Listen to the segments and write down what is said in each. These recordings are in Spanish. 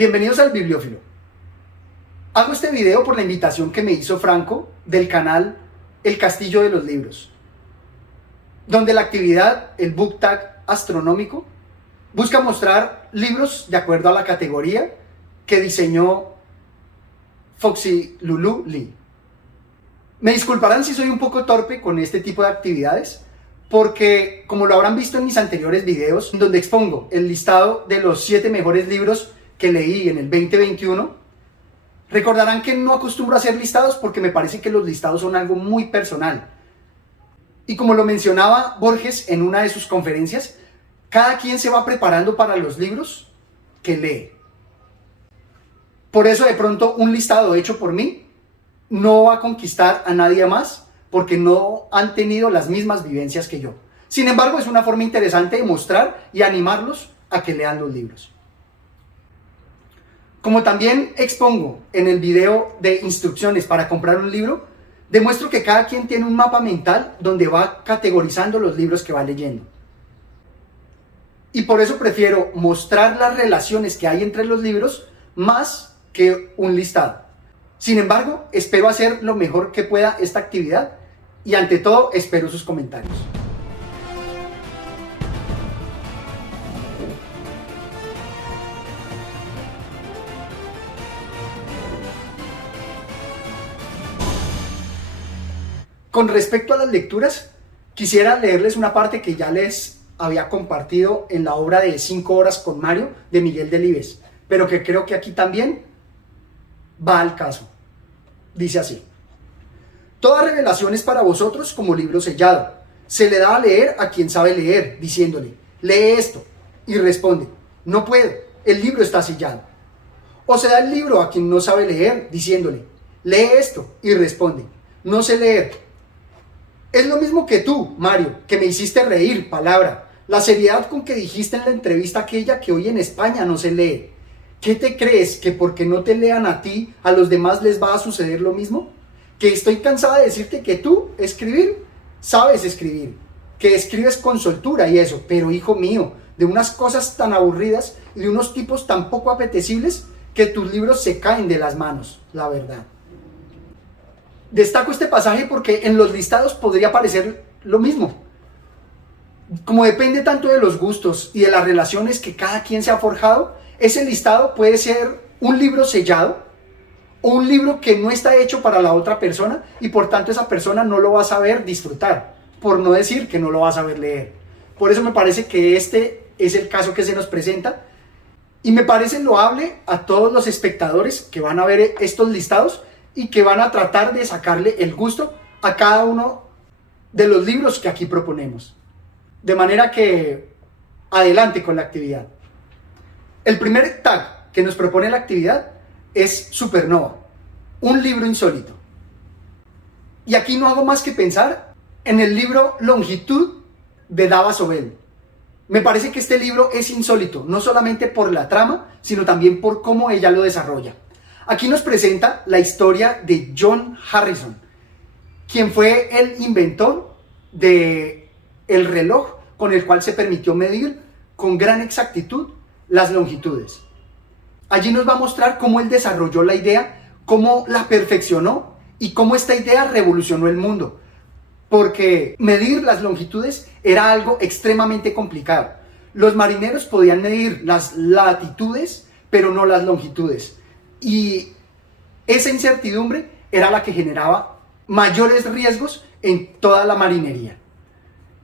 Bienvenidos al Bibliófilo. Hago este video por la invitación que me hizo Franco del canal El Castillo de los Libros, donde la actividad, el book tag astronómico, busca mostrar libros de acuerdo a la categoría que diseñó Foxy Lulu Lee. Me disculparán si soy un poco torpe con este tipo de actividades, porque como lo habrán visto en mis anteriores videos, donde expongo el listado de los 7 mejores libros que leí en el 2021, recordarán que no acostumbro a hacer listados porque me parece que los listados son algo muy personal. Y como lo mencionaba Borges en una de sus conferencias, cada quien se va preparando para los libros que lee. Por eso de pronto un listado hecho por mí no va a conquistar a nadie más porque no han tenido las mismas vivencias que yo. Sin embargo, es una forma interesante de mostrar y animarlos a que lean los libros. Como también expongo en el video de instrucciones para comprar un libro, demuestro que cada quien tiene un mapa mental donde va categorizando los libros que va leyendo. Y por eso prefiero mostrar las relaciones que hay entre los libros más que un listado. Sin embargo, espero hacer lo mejor que pueda esta actividad y ante todo espero sus comentarios. Con respecto a las lecturas, quisiera leerles una parte que ya les había compartido en la obra de 5 horas con Mario de Miguel Delibes, pero que creo que aquí también va al caso. Dice así: toda revelación es para vosotros como libro sellado. Se le da a leer a quien sabe leer, diciéndole, lee esto, y responde, no puedo, el libro está sellado. O se da el libro a quien no sabe leer, diciéndole, lee esto, y responde, no sé leer. Es lo mismo que tú, Mario, que me hiciste reír, palabra. La seriedad con que dijiste en la entrevista aquella que hoy en España no se lee. ¿Qué te crees? ¿Que porque no te lean a ti, a los demás les va a suceder lo mismo? Que estoy cansada de decirte que tú, sabes escribir, que escribes con soltura y eso, pero hijo mío, de unas cosas tan aburridas y de unos tipos tan poco apetecibles que tus libros se caen de las manos, la verdad. Destaco este pasaje porque en los listados podría parecer lo mismo. Como depende tanto de los gustos y de las relaciones que cada quien se ha forjado, ese listado puede ser un libro sellado o un libro que no está hecho para la otra persona y por tanto esa persona no lo va a saber disfrutar, por no decir que no lo va a saber leer. Por eso me parece que este es el caso que se nos presenta y me parece loable a todos los espectadores que van a ver estos listados y que van a tratar de sacarle el gusto a cada uno de los libros que aquí proponemos. De manera que adelante con la actividad. El primer tag que nos propone la actividad es Supernova, un libro insólito. Y aquí no hago más que pensar en el libro Longitud de Dava Sobel. Me parece que este libro es insólito, no solamente por la trama, sino también por cómo ella lo desarrolla. Aquí nos presenta la historia de John Harrison, quien fue el inventor del reloj con el cual se permitió medir con gran exactitud las longitudes. Allí nos va a mostrar cómo él desarrolló la idea, cómo la perfeccionó y cómo esta idea revolucionó el mundo. Porque medir las longitudes era algo extremadamente complicado. Los marineros podían medir las latitudes, pero no las longitudes. Y esa incertidumbre era la que generaba mayores riesgos en toda la marinería.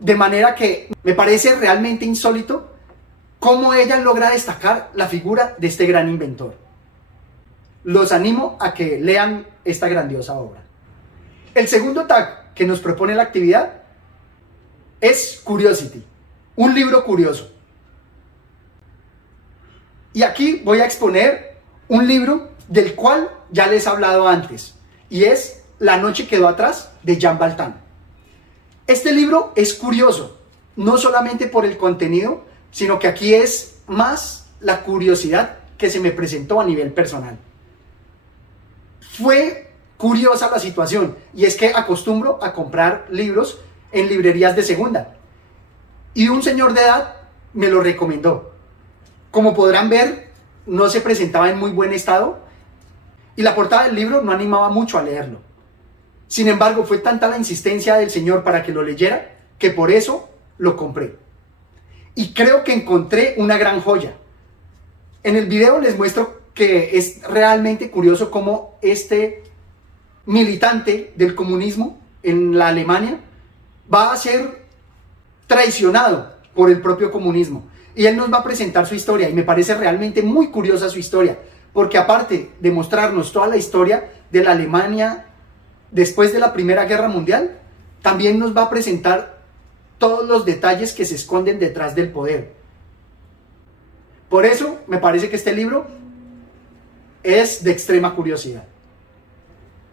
De manera que me parece realmente insólito cómo ella logra destacar la figura de este gran inventor. Los animo a que lean esta grandiosa obra. El segundo tag que nos propone la actividad es Curiosity, un libro curioso. Y aquí voy a exponer un libro del cual ya les he hablado antes, y es La noche quedó atrás, de Jean Valjean. Este libro es curioso, no solamente por el contenido, sino que aquí es más la curiosidad que se me presentó a nivel personal. Fue curiosa la situación, y es que acostumbro a comprar libros en librerías de segunda, y un señor de edad me lo recomendó. Como podrán ver, no se presentaba en muy buen estado y la portada del libro no animaba mucho a leerlo. Sin embargo, fue tanta la insistencia del Señor para que lo leyera que por eso lo compré. Y creo que encontré una gran joya. En el video les muestro que es realmente curioso cómo este militante del comunismo en la Alemania va a ser traicionado por el propio comunismo. Y él nos va a presentar su historia y me parece realmente muy curiosa su historia, porque aparte de mostrarnos toda la historia de la Alemania después de la Primera Guerra Mundial, también nos va a presentar todos los detalles que se esconden detrás del poder. Por eso me parece que este libro es de extrema curiosidad.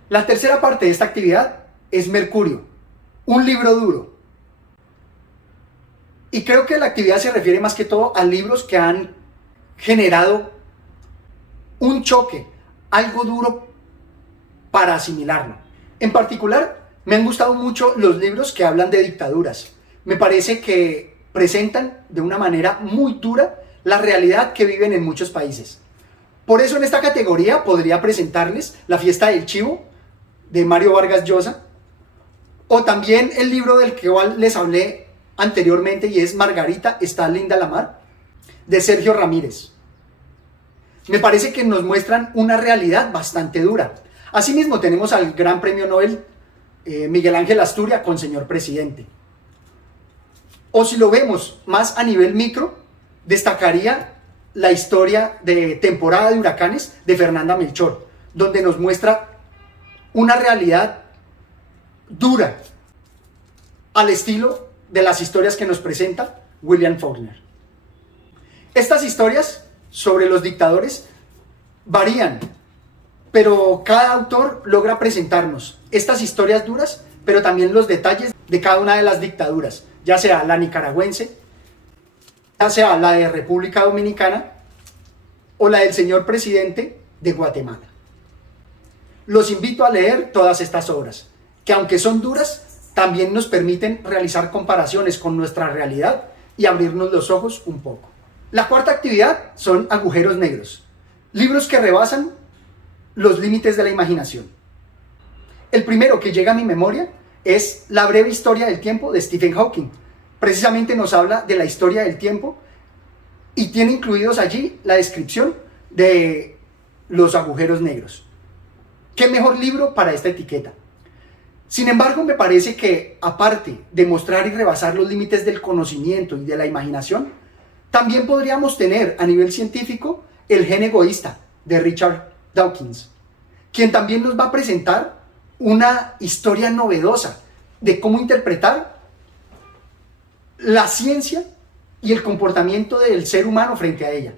La tercera parte de esta actividad es Mercurio, un libro duro. Y creo que la actividad se refiere más que todo a libros que han generado un choque, algo duro para asimilarlo. En particular, me han gustado mucho los libros que hablan de dictaduras. Me parece que presentan de una manera muy dura la realidad que viven en muchos países. Por eso en esta categoría podría presentarles La fiesta del chivo, de Mario Vargas Llosa, o también el libro del que les hablé anteriormente y es Margarita, está linda la mar, de Sergio Ramírez. Me parece que nos muestran una realidad bastante dura. Asimismo tenemos al gran premio Nobel Miguel Ángel Asturias con Señor Presidente. O si lo vemos más a nivel micro, destacaría la historia de Temporada de huracanes de Fernanda Melchor, donde nos muestra una realidad dura al estilo de las historias que nos presenta William Faulkner. Estas historias sobre los dictadores varían, pero cada autor logra presentarnos estas historias duras, pero también los detalles de cada una de las dictaduras, ya sea la nicaragüense, ya sea la de República Dominicana o la del señor presidente de Guatemala. Los invito a leer todas estas obras, que aunque son duras, también nos permiten realizar comparaciones con nuestra realidad y abrirnos los ojos un poco. La cuarta actividad son agujeros negros, libros que rebasan los límites de la imaginación. El primero que llega a mi memoria es La breve historia del tiempo de Stephen Hawking. Precisamente nos habla de la historia del tiempo y tiene incluidos allí la descripción de los agujeros negros. ¿Qué mejor libro para esta etiqueta? Sin embargo, me parece que, aparte de mostrar y rebasar los límites del conocimiento y de la imaginación, también podríamos tener a nivel científico El gen egoísta de Richard Dawkins, quien también nos va a presentar una historia novedosa de cómo interpretar la ciencia y el comportamiento del ser humano frente a ella.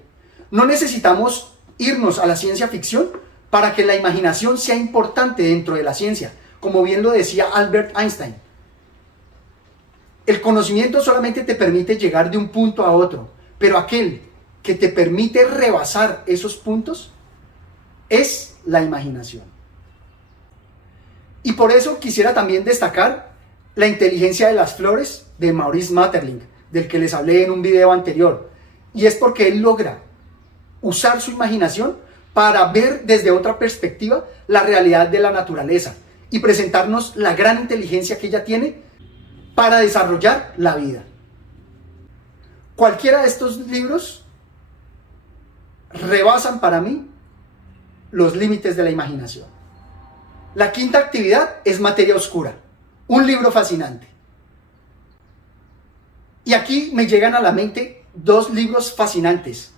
No necesitamos irnos a la ciencia ficción para que la imaginación sea importante dentro de la ciencia, como bien lo decía Albert Einstein. El conocimiento solamente te permite llegar de un punto a otro, pero aquel que te permite rebasar esos puntos es la imaginación. Y por eso quisiera también destacar La inteligencia de las flores de Maurice Maeterlinck, del que les hablé en un video anterior. Y es porque él logra usar su imaginación para ver desde otra perspectiva la realidad de la naturaleza y presentarnos la gran inteligencia que ella tiene para desarrollar la vida. Cualquiera de estos libros rebasan para mí los límites de la imaginación. La quinta actividad es Materia Oscura, un libro fascinante. Y aquí me llegan a la mente dos libros fascinantes.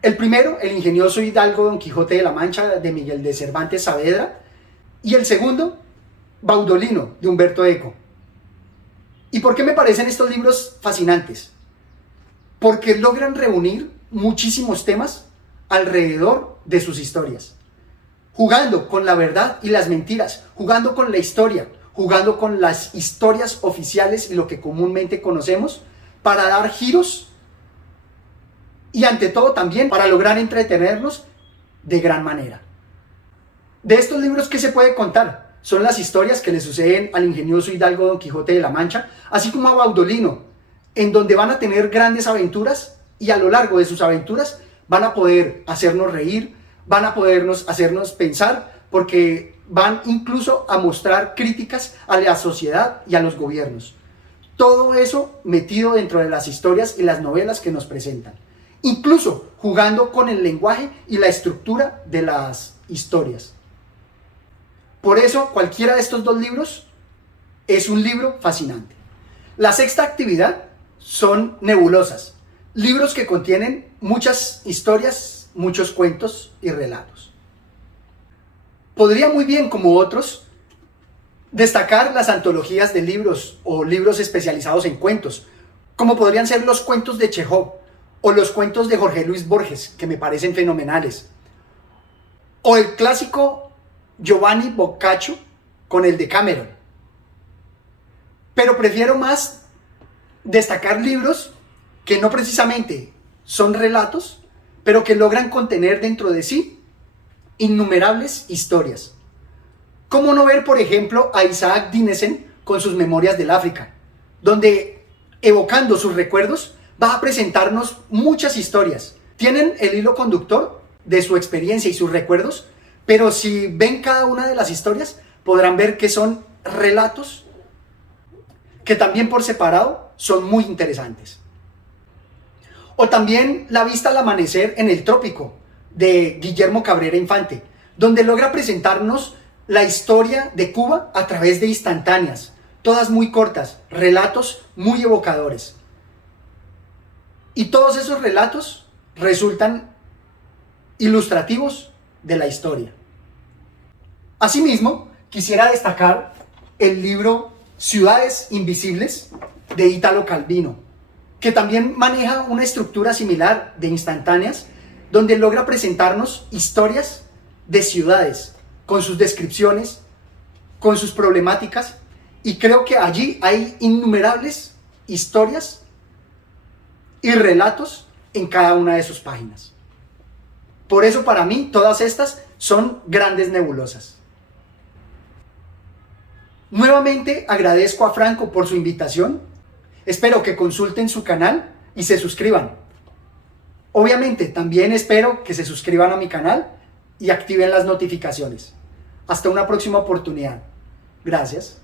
El primero, El ingenioso hidalgo Don Quijote de la Mancha, de Miguel de Cervantes Saavedra. Y el segundo, Baudolino, de Humberto Eco. ¿Y por qué me parecen estos libros fascinantes? Porque logran reunir muchísimos temas alrededor de sus historias, jugando con la verdad y las mentiras, jugando con la historia, jugando con las historias oficiales y lo que comúnmente conocemos, para dar giros y ante todo también para lograr entretenernos de gran manera. De estos libros, ¿qué se puede contar? Son las historias que le suceden al ingenioso hidalgo Don Quijote de la Mancha, así como a Baudolino, en donde van a tener grandes aventuras y a lo largo de sus aventuras van a poder hacernos reír, van a podernos hacernos pensar, porque van incluso a mostrar críticas a la sociedad y a los gobiernos. Todo eso metido dentro de las historias y las novelas que nos presentan, incluso jugando con el lenguaje y la estructura de las historias. Por eso cualquiera de estos dos libros es un libro fascinante. La sexta actividad son nebulosas, libros que contienen muchas historias, muchos cuentos y relatos. Podría muy bien, como otros, destacar las antologías de libros o libros especializados en cuentos, como podrían ser los cuentos de Chekhov o los cuentos de Jorge Luis Borges, que me parecen fenomenales, o el clásico Giovanni Boccaccio con el Decameron. Pero prefiero más destacar libros que no precisamente son relatos, pero que logran contener dentro de sí innumerables historias. ¿Cómo no ver, por ejemplo, a Isaac Dinesen con sus Memorias del África, donde, evocando sus recuerdos, va a presentarnos muchas historias? Tienen el hilo conductor de su experiencia y sus recuerdos, pero si ven cada una de las historias, podrán ver que son relatos que también por separado son muy interesantes. O también La vista al amanecer en el trópico, de Guillermo Cabrera Infante, donde logra presentarnos la historia de Cuba a través de instantáneas, todas muy cortas, relatos muy evocadores. Y todos esos relatos resultan ilustrativos de la historia. Asimismo, quisiera destacar el libro Ciudades Invisibles de Italo Calvino, que también maneja una estructura similar de instantáneas, donde logra presentarnos historias de ciudades, con sus descripciones, con sus problemáticas, y creo que allí hay innumerables historias y relatos en cada una de sus páginas. Por eso para mí todas estas son grandes nebulosas. Nuevamente agradezco a Franco por su invitación. Espero que consulten su canal y se suscriban. Obviamente también espero que se suscriban a mi canal y activen las notificaciones. Hasta una próxima oportunidad. Gracias.